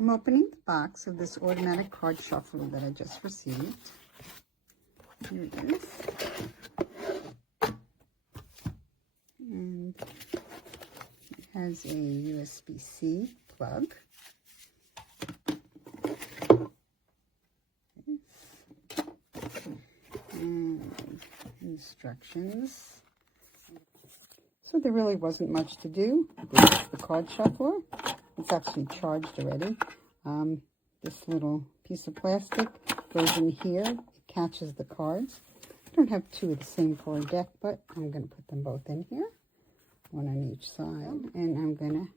I'm opening the box of this automatic card shuffler that I just received. Here it is. And it has a USB-C plug. And instructions. So there really wasn't much to do. This is the card shuffler. It's actually charged already. This little piece of plastic goes in here. It catches the cards. I don't have two of the same card deck, but I'm going to put them both in here. One on each side. And I'm going to...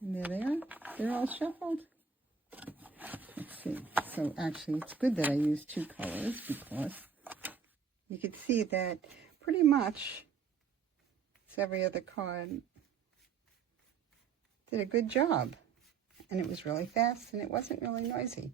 And there they are. They're all shuffled. Let's see. So actually, it's good that I use two colors because you can see that pretty much it's every other card did a good job. And it was really fast and it wasn't really noisy.